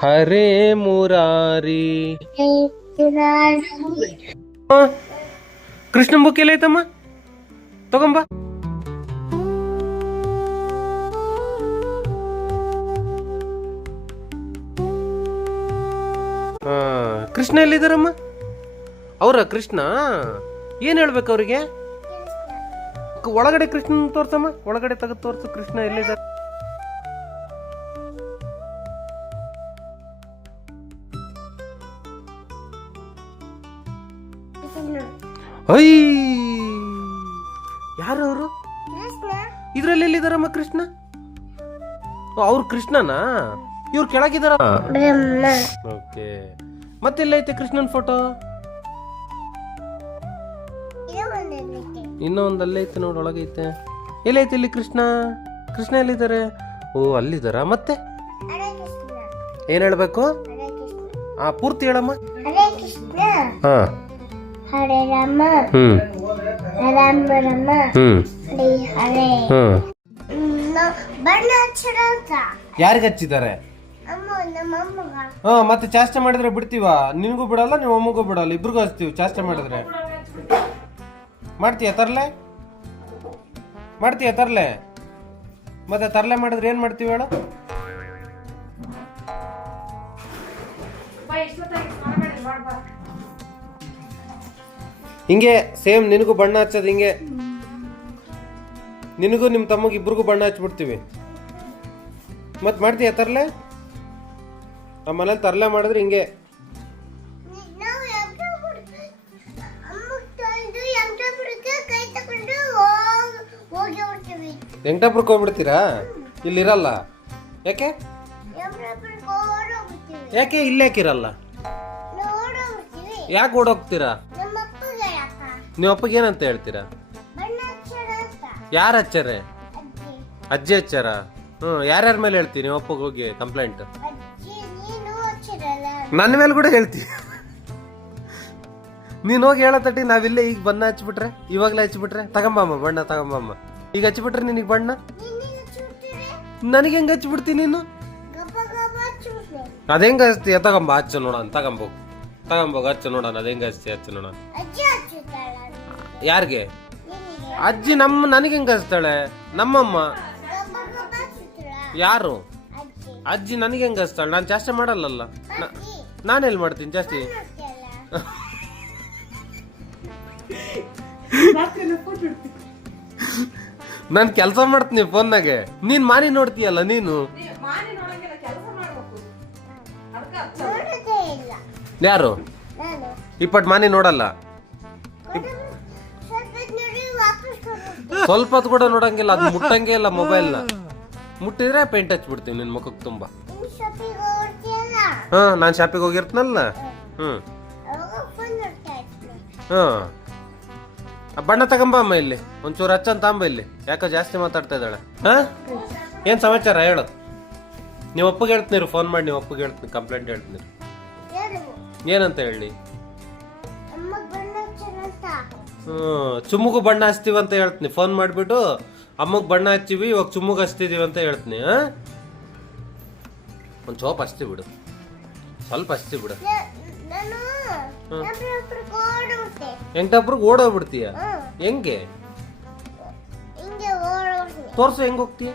ಹರೇ Murari. Krishnan book ಎಲ್ಲ ಐತಮ್ಮ, ತಗೊಂಬ. ಕೃಷ್ಣ ಎಲ್ಲಿದ್ದಾರಮ್ಮ? ಅವ್ರ ಕೃಷ್ಣ ಏನ್ ಹೇಳ್ಬೇಕು ಅವ್ರಿಗೆ? ಒಳಗಡೆ ಕೃಷ್ಣ ತೋರ್ಸಮ್ಮ, ಒಳಗಡೆ ತೆಗೆದು ತೋರ್ಸು ಕೃಷ್ಣ ಎಲ್ಲಿದ್ದಾರೆ. ಐ ಯಾರು ಅವರು? ಇದ್ರಲ್ಲಿ ಎಲ್ಲಿದಾರಮ್ಮ ಕೃಷ್ಣ? ಅವ್ರು ಕೃಷ್ಣನಾ? ಇವ್ರು ಕೆಳಗಿದಾರ. ಓಕೆ, ಮತ್ತೆಲ್ಲೈತೆ ಕೃಷ್ಣನ್ ಫೋಟೋ? ಇನ್ನೂ ಒಂದು ಅಲ್ಲೈತೆ ನೋಡಿ, ಒಳಗೈತೆ. ಎಲ್ಲೈತೆ ಇಲ್ಲಿ ಕೃಷ್ಣ? ಕೃಷ್ಣ ಎಲ್ಲಿದ್ದಾರೆ? ಓ ಅಲ್ಲಿದ್ದಾರ. ಮತ್ತೆ ಏನ್ ಹೇಳ್ಬೇಕು? ಪೂರ್ತಿ ಹೇಳಮ್ಮ. ಹಾ, ಹರೇ ರಾಮ ರಾಮ ರಾಮ ಹರೇ ಹರೇ. ಬಣ್ಣ ಹಚ್ಚರ ಅಂತ ಯಾರಿಗೆ ಹಚ್ಚಿದ್ದಾರೆ? ನಮ್ಮ ಅಮ್ಮಗ. ಮತ್ತೆ ಚಾಷ್ಟೆ ಮಾಡಿದ್ರೆ ಬಿಡ್ತೀವ? ನಿನಗೂ ಬಿಡಲ್ಲ, ನೀವು ಅಮ್ಮಗೂ ಬಿಡಲ್ಲ, ಇಬ್ರಿಗೂ ಹಚ್ತೀವಿ ಚಾಷ್ಟೆ ಮಾಡಿದ್ರೆ. ಮಾಡ್ತೀಯ ತರ್ಲೆ? ಮಾಡ್ತೀಯ ತರ್ಲೆ? ಮತ್ತೆ ತರ್ಲೆ ಮಾಡಿದ್ರೆ ಏನ್ ಮಾಡ್ತೀವಿ ಹೇಳು? ಹಿಂಗೆ ಸೇಮ್ ನಿನಗೂ ಬಣ್ಣ ಹಚ್ಚೋದು ಹಿಂಗೆ. ನಿನಗೂ ನಿಮ್ಮ ತಮ್ಮಗ ಇಬ್ರಿಗೂ ಬಣ್ಣ ಹಚ್ಬಿಡ್ತೀವಿ. ಮತ್ ಮಾಡ್ತೀಯ ತರ್ಲೆ? ನಮ್ಮ ಮನೇಲಿ ತರ್ಲೆ ಮಾಡಿದ್ರೆ ಹಿಂಗೆ. ವೆಂಕಟಾಪುರಕ್ಕೆ ಹೋಗ್ಬಿಡ್ತೀರಾ? ಇಲ್ಲಿರಲ್ಲ ಯಾಕೆ? ಯಾಕೆ ಇಲ್ಲಿ ಯಾಕಿರಲ್ಲ? ಯಾಕೆ ಓಡೋಗ್ತೀರಾ? ನೀವು ಅಪ್ಪಗೆ ಏನಂತ ಹೇಳ್ತೀರಾ? ಯಾರು ಹಚ್ಚಾರೆ? ಅಜ್ಜಿ ಹಚ್ಚಾರ? ಯಾರ್ಯಾರ ಮೇಲೆ ಹೇಳ್ತೀನಿ ನೀವು ಅಪ್ಪಗೆ ಹೋಗಿ ಕಂಪ್ಲೇಂಟ್? ನನ್ನ ಮೇಲೆ ಕೂಡ ಹೇಳ್ತೀವಿ. ನೀನು ಹೋಗಿ ಹೇಳತಟ್ಟಿ ನಾವಿಲ್ಲೇ ಈಗ ಬಣ್ಣ ಹಚ್ಬಿಟ್ರೆ, ಇವಾಗಲೇ ಹಚ್ಬಿಟ್ರೆ, ತಗೊಂಬಮ್ಮ ಬಣ್ಣ ತಗೊಂಬಮ್ಮ. ಈಗ ಹಚ್ಬಿಟ್ರೆ ನಿನಗೆ ಬಣ್ಣ, ನನಗೆ ಹೆಂಗೆ ಹಚ್ಬಿಡ್ತೀನಿ ನೀನು? ಅದ ಹೆಂಗ ಹಚ್ತೀಯ? ತಗೊಂಬ ಹಚ್ಚ ನೋಡೋಣ. ತಗೊಂಬೋಗ ಹಚ್ಚ ನೋಡೋಣ, ಅದ ಹೆಂಗ ಹಚ್ತೀಯ ಹಚ್ಚ ನೋಡೋಣ. ಯಾರಿಗೆ? ಅಜ್ಜಿ ನನಗೆ ಹೆಂಗ ಹಚ್ತಾಳೆ? ನಮ್ಮಮ್ಮ. ಯಾರು? ಅಜ್ಜಿ ನನಗೆ ಹೆಂಗ ಹಚ್ತಾಳೆ? ನಾನು ಜಾಸ್ತಿ ಮಾಡಲ್ಲಲ್ಲ. ನಾನೆಲ್ಲಿ ಮಾಡ್ತೀನಿ ಜಾಸ್ತಿ? ನಾನು ಕೆಲಸ ಮಾಡ್ತೀನಿ ಫೋನ್ನಾಗೆ. ನೀನ್ ಮಾನಿ ನೋಡ್ತೀಯಲ್ಲ ನೀನು. ಯಾರು? ಇಪ್ಪಟ್ ಮಾನಿ ನೋಡಲ್ಲ. ಸ್ವಲ್ಪ ಹೊತ್ತು ಕೂಡ ನೋಡಂಗಿಲ್ಲ, ಅದು ಮುಟ್ಟಂಗೆ ಇಲ್ಲ. ಮೊಬೈಲ್ನ ಮುಟ್ಟಿದ್ರೆ ಪೇಂಟ್ ಹಚ್ಬಿಡ್ತೀನಿ ನಿನ್ ಮುಖಕ್ಕೆ ತುಂಬಾ. ನಾನು ಶಾಪಿಗೆ ಹೋಗಿರ್ತನಲ್ಲ. ಬಣ್ಣ ತಗೊಂಬಮ್ಮ ಇಲ್ಲಿ, ಒಂಚೂರು ಹಚ್ಚಂತ ತಾಂಬ ಇಲ್ಲಿ. ಯಾಕೋ ಜಾಸ್ತಿ ಮಾತಾಡ್ತಾ ಇದ್ದಾಳೆ. ಏನ್ ಸಮಾಚಾರ ಹೇಳು? ನೀವು ಅಪ್ಪಗೆ ಹೇಳ್ತೀನಿ, ಫೋನ್ ಮಾಡಿ ನೀವು ಅಪ್ಪಗೆ ಹೇಳ್ತೀನಿ, ಕಂಪ್ಲೇಂಟ್ ಹೇಳ್ತೀನಿ. ಏನಂತ ಹೇಳಿ? ಚುಮ್ಮಗೂ ಬಣ್ಣ ಹಚ್ತೀವಿ ಅಂತ ಹೇಳ್ತೀನಿ. ಫೋನ್ ಮಾಡ್ಬಿಟ್ಟು ಅಮ್ಮಗ್ ಬಣ್ಣ ಹಚ್ಚಿವಿ, ಇವಾಗ ಚುಮ್ಮಗ್ ಹಚ್ತಿದೀವಿ ಅಂತ ಹೇಳ್ತೀನಿ. ಒಂದ್ ಚೋಪ್ ಹಚ್ತಿ ಬಿಡು, ಸ್ವಲ್ಪ ಹಚ್ತಿ ಬಿಡು. ವೆಂಕಟಾಪುರಕ್ಕೆ ಓಡೋಗ್ಬಿಡ್ತೀಯ? ಹೆಂಗೆ ತೋರ್ಸು, ಹೆಂಗ್ ಹೋಗ್ತೀಯ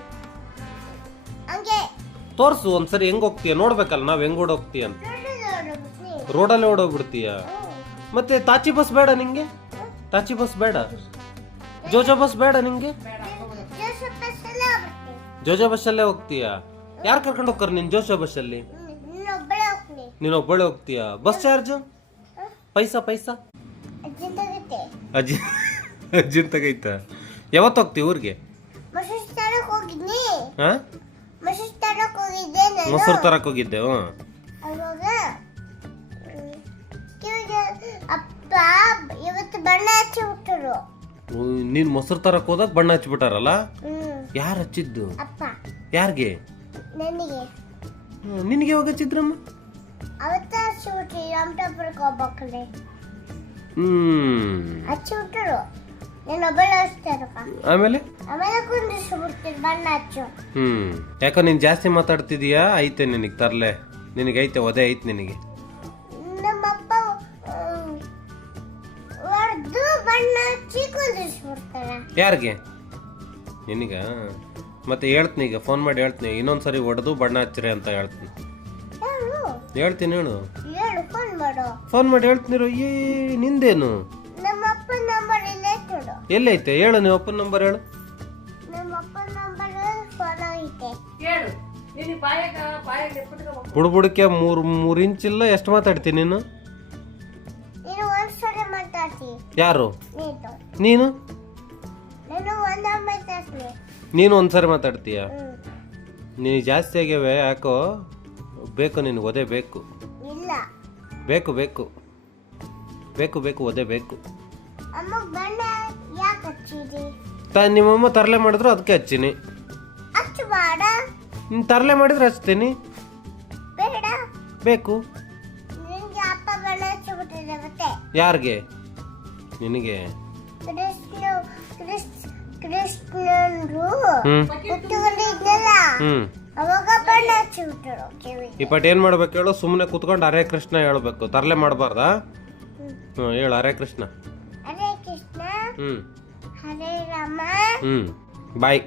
ತೋರ್ಸು ಒಂದ್ಸರಿ. ಹೆಂಗ್ ಹೋಗ್ತೀಯ ನೋಡ್ಬೇಕಲ್ಲ ನಾವ್ ಹೆಂಗ್ ಓಡೋಗ್ತೀಯ ಅಂತ. ರೋಡಲ್ಲೇ ಓಡೋಗ್ಬಿಡ್ತೀಯ? ಮತ್ತೆ ತಾಚಿ ಬಸ್ ಬೇಡ ನಿಂಗೆ? ತಾಚಿ ಬಸ್ ಬೇಡ? ಜೋಜೋ ಬಸ್ ಬೇಡ ನಿಂಗೆ? ಜೋಜೋ ಬಸ್ ಅಲ್ಲೇ ಹೋಗ್ತೀಯ? ಯಾರು ಕರ್ಕೊಂಡು ಹೋಗ್ತಾರ ನಿನ್ ಜೋಜೋ ಬಸ್ ಅಲ್ಲಿ? ನೀನ್ ಒಬ್ಬಳೆ ಹೋಗ್ತೀಯ? ಬಸ್ ಚಾರ್ಜ್ ಪೈಸಾ ಅಜ್ಜಿನ್ ತಗೈತ? ಯಾವತ್ತು ಹೋಗ್ತೀವಿ ಊರಿಗೆ? ಮೊಸರು ತರಕ್ ಹೋಗಿದ್ದೆ. ನೀನ್ ಮೊಸರು ತರಕ್ ಹೋದಾಗ ಬಣ್ಣ ಹಚ್ಬಿಟ್ಟಾರಲ್ಲ? ಯಾರು ಹಚ್ಚಿದ್ದು? ಯಾರಿಗೆ? ನಿನಗೆ ಯಾವಾಗ ಹಚ್ಚಿದ್ರಮ್ಮ? ಆಮೇಲೆ ಯಾಕೋ ನೀನ್ ಜಾಸ್ತಿ ಮಾತಾಡ್ತಿದೀಯಾ? ಐತೆ ನಿನಗ್ ತರ್ಲೆ. ನಿನಗೆ ಐತೆ ಒದೆ ಐತೆ ನಿನಗೆ. ನಮ್ಮಪ್ಪ ಹೊಡೆದು ಬಣ್ಣ ಹಚ್ಚಿ ಕುದಿಸ್ಬಿಡ್ತಾರ. ಯಾರಿಗೆ? ನಿನಗ? ಮತ್ತೆ ಹೇಳ್ತೀನಿ, ಈಗ ಫೋನ್ ಮಾಡಿ ಹೇಳ್ತೀನಿ, ಇನ್ನೊಂದ್ಸರಿ ಹೊಡೆದು ಬಣ್ಣ ಹಚ್ಚಿರಿ ಅಂತ ಹೇಳ್ತೀನಿ. ಹೇಳ್ತೀನಿ ಹೇಳು. ಹೇಳು, ಫೋನ್ ಮಾಡು. ಫೋನ್ ಮಾಡಿ ಹೇಳ್ತೀನಿ. ಏ ನಿಂದೇನು? ನಮ್ಮಪ್ಪ ನಂಬರ್ ಇಲ್ಲೇ ಕೊಡು. ಎಲ್ಲೈತೆ ಹೇಳು, ನೀವು ಅಪ್ಪನ ನಂಬರ್ ಹೇಳು. ನಮ್ಮಪ್ಪ ನಂಬರ್ ಫೋನ್ ಐತೆ. ಬುಡ್ಬುಡಕ್ಕೆ 3 ಇಂಚಿಲ್ಲ. ಎಷ್ಟು ಮಾತಾಡ್ತೀನಿ ನೀನು? ನೀನು ಒಂದ್ಸರಿ ಮಾತಾಡ್ತಿ. ಯಾರು? ನೀನು. ನೀನು ನಾನು ಒಂದ ಮಾತಾಡ್ತೀನಿ. ನೀನು ಒಂದ್ಸರಿ ಮಾತಾಡ್ತೀಯ? ನೀನು ಜಾಸ್ತಿ ಆಗ್ಯಾವೆ ಯಾಕೋ? ಬೇಕು ನಿನಗೆ ಒದೆ ಬೇಕು? ಇಲ್ಲ. ಬೇಕು ಬೇಕು ಬೇಕು ಬೇಕು ಒದೆ ಬೇಕು. ಅಮ್ಮ ಬಣ್ಣ ಯಾಕೆ ಹಚ್ಚಿದಿ? ನಿಮ್ಮಮ್ಮ ತರಲೆ ಮಾಡಿದ್ರು ಅದಕ್ಕೆ ಹಚ್ಚಿನಿ. ಹಚ್ಚು ಬೇಡ. ನೀನು ತರಲೆ ಮಾಡಿದ್ರೆ ಹಚ್ತೀನಿ. ಬೇಡ. ಬೇಕು. ನಿನ್ಗೆ ಅಪ್ಪ ಬಣ್ಣ ಹಚ್ಚಿಬಿಟ್ಟಿದೆ ಮತ್ತೆ. ಯಾರಿಗೆ? ನಿನಗೆ? ಕೃಷ್ಣನ್ರು ಕುತ್ಕೊಂಡಿದ್ನಲ್ಲ, ಅವಾಗ ಬಣ್ಣ ಹಚ್ಚಿಬಿಟ್ಟರು ಕಿವಿಗೆ. ಈ ಪಟ್ ಏನ್ ಮಾಡ್ಬೇಕು ಹೇಳು? ಸುಮ್ಮನೆ ಕುತ್ಕೊಂಡು ಹರೇ ಕೃಷ್ಣ ಹೇಳ್ಬೇಕು, ತರಲೆ ಮಾಡಬಾರ್ದಾ? ಹೇಳು ಹರೇ ಕೃಷ್ಣ. ಹರೇ ಕೃಷ್ಣ, ಹರೇ ರಾಮ. ಬಾಯ್.